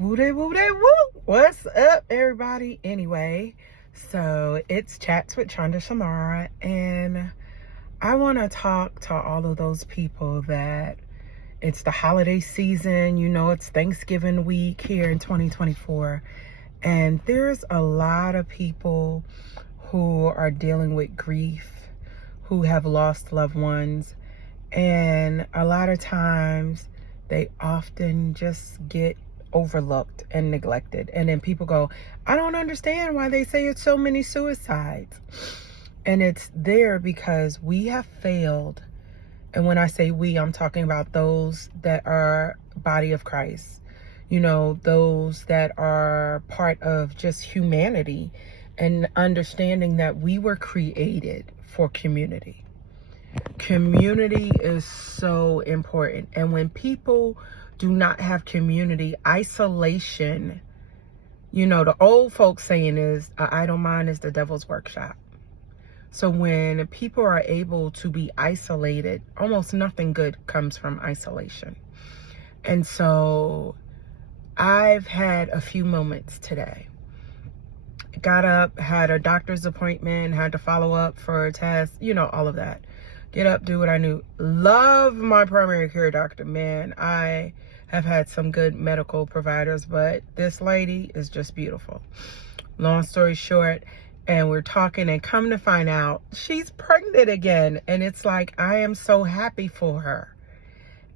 Woo-day, woo-day, woo! What's up, everybody? Anyway, so it's Chats with Chanda Shamara, and I want to talk to all of those people that it's the holiday season. You know, it's Thanksgiving week here in 2024, and there's a lot of people who are dealing with grief, who have lost loved ones, and a lot of times they often just get overlooked and neglected. And then people go, I don't understand why they say it's so many suicides. And it's there because we have failed. And when I say we, I'm talking about those that are body of Christ, you know, those that are part of just humanity and understanding that we were created for community. Community is so important. And when people do not have community, isolation, you know, the old folks saying is, an idle mind is the devil's workshop. So when people are able to be isolated, almost nothing good comes from isolation. And so I've had a few moments today. Got up, had a doctor's appointment, had to follow up for a test, you know, all of that. Get up, do what I knew. Love my primary care doctor, man. I have had some good medical providers, but this lady is just beautiful. Long story short, and we're talking, and come to find out, she's pregnant again. And it's like, I am so happy for her.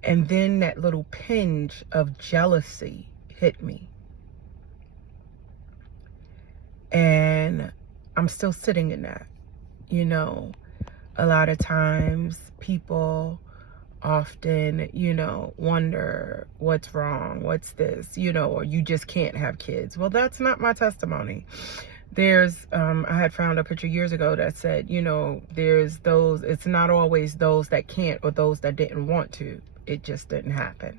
And then that little pinch of jealousy hit me. And I'm still sitting in that, you know. A lot of times people often, you know, wonder what's wrong, what's this, you know, or you just can't have kids. Well, that's not my testimony. There's, I had found a picture years ago that said, you know, there's those, it's not always those that can't or those that didn't want to. It just didn't happen.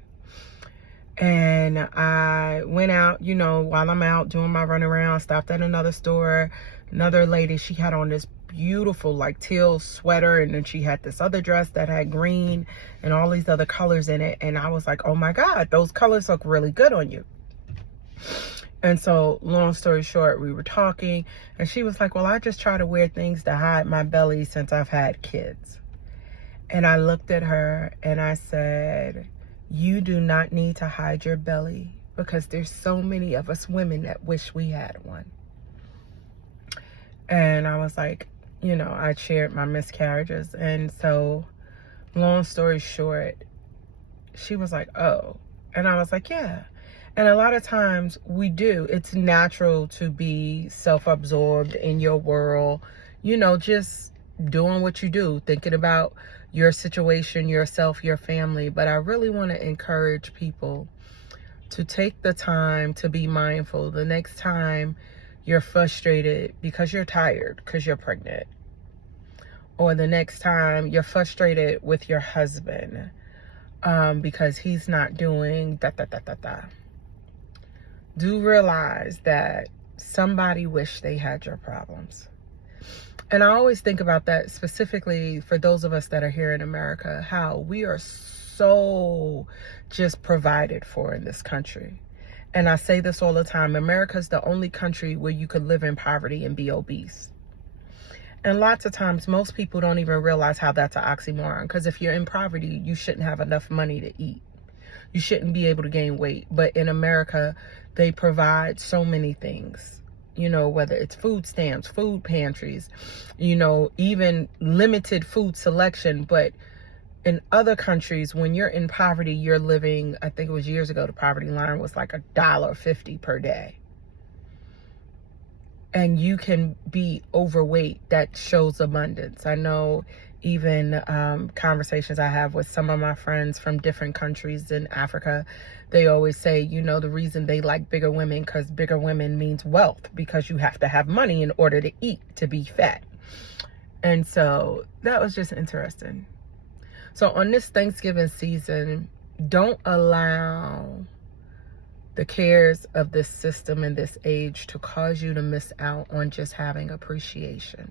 And I went out, you know, while I'm out doing my run around, stopped at another store. Another lady, she had on this beautiful like teal sweater, and then she had this other dress that had green and all these other colors in it. And I was like, oh my God, those colors look really good on you. And so long story short, we were talking, and she was like, well, I just try to wear things to hide my belly since I've had kids. And I looked at her and I said, you do not need to hide your belly, because there's so many of us women that wish we had one. And I was like, you know, I shared my miscarriages. And so long story short, she was like, oh. And I was like, yeah. And a lot of times we do. It's natural to be self-absorbed in your world, you know, just doing what you do, thinking about your situation, yourself, your family. But I really want to encourage people to take the time to be mindful the next time you're frustrated because you're tired because you're pregnant, or the next time you're frustrated with your husband because he's not doing da. Do realize that somebody wished they had your problems. And I always think about that specifically for those of us that are here in America, how we are so just provided for in this country. And I say this all the time, America's the only country where you could live in poverty and be obese. And lots of times, most people don't even realize how that's an oxymoron. Because if you're in poverty, you shouldn't have enough money to eat. You shouldn't be able to gain weight. But in America, they provide so many things. You know, whether it's food stamps, food pantries, you know, even limited food selection. But in other countries, when you're in poverty, you're living, I think it was years ago, the poverty line was like $1.50 per day. And you can be overweight. That shows abundance. I know even conversations I have with some of my friends from different countries in Africa, they always say, you know, the reason they like bigger women, because bigger women means wealth, because you have to have money in order to eat, to be fat. And so that was just interesting. So on this Thanksgiving season, don't allow the cares of this system and this age to cause you to miss out on just having appreciation.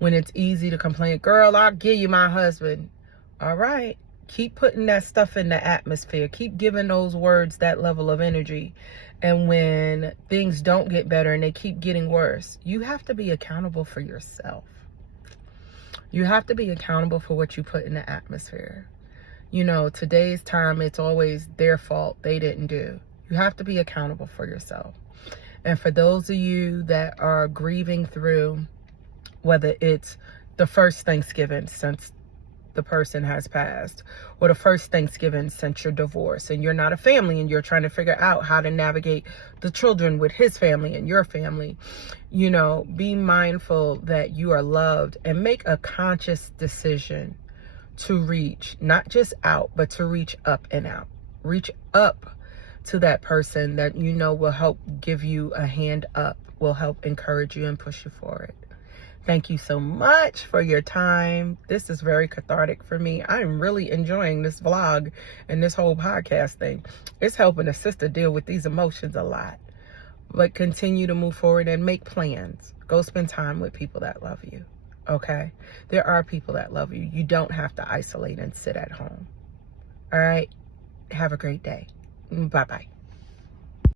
When it's easy to complain, girl, I'll give you my husband. All right, Keep putting that stuff in the atmosphere. Keep giving those words that level of energy. And when things don't get better and they keep getting worse, you have to be accountable for yourself. You have to be accountable for what you put in the atmosphere. You know, today's time, it's always their fault. They didn't do. You have to be accountable for yourself. And for those of you that are grieving through, whether it's the first Thanksgiving since the person has passed, or the first Thanksgiving since your divorce, and you're not a family and you're trying to figure out how to navigate the children with his family and your family, you know, be mindful that you are loved and make a conscious decision to reach, not just out, but to reach up and out. Reach up to that person that you know will help give you a hand up, will help encourage you and push you forward. Thank you so much for your time. This is very cathartic for me. I'm really enjoying this vlog and this whole podcast thing. It's helping a sister deal with these emotions a lot. But continue to move forward and make plans. Go spend time with people that love you. Okay? There are people that love you. You don't have to isolate and sit at home. All right? Have a great day. Bye-bye.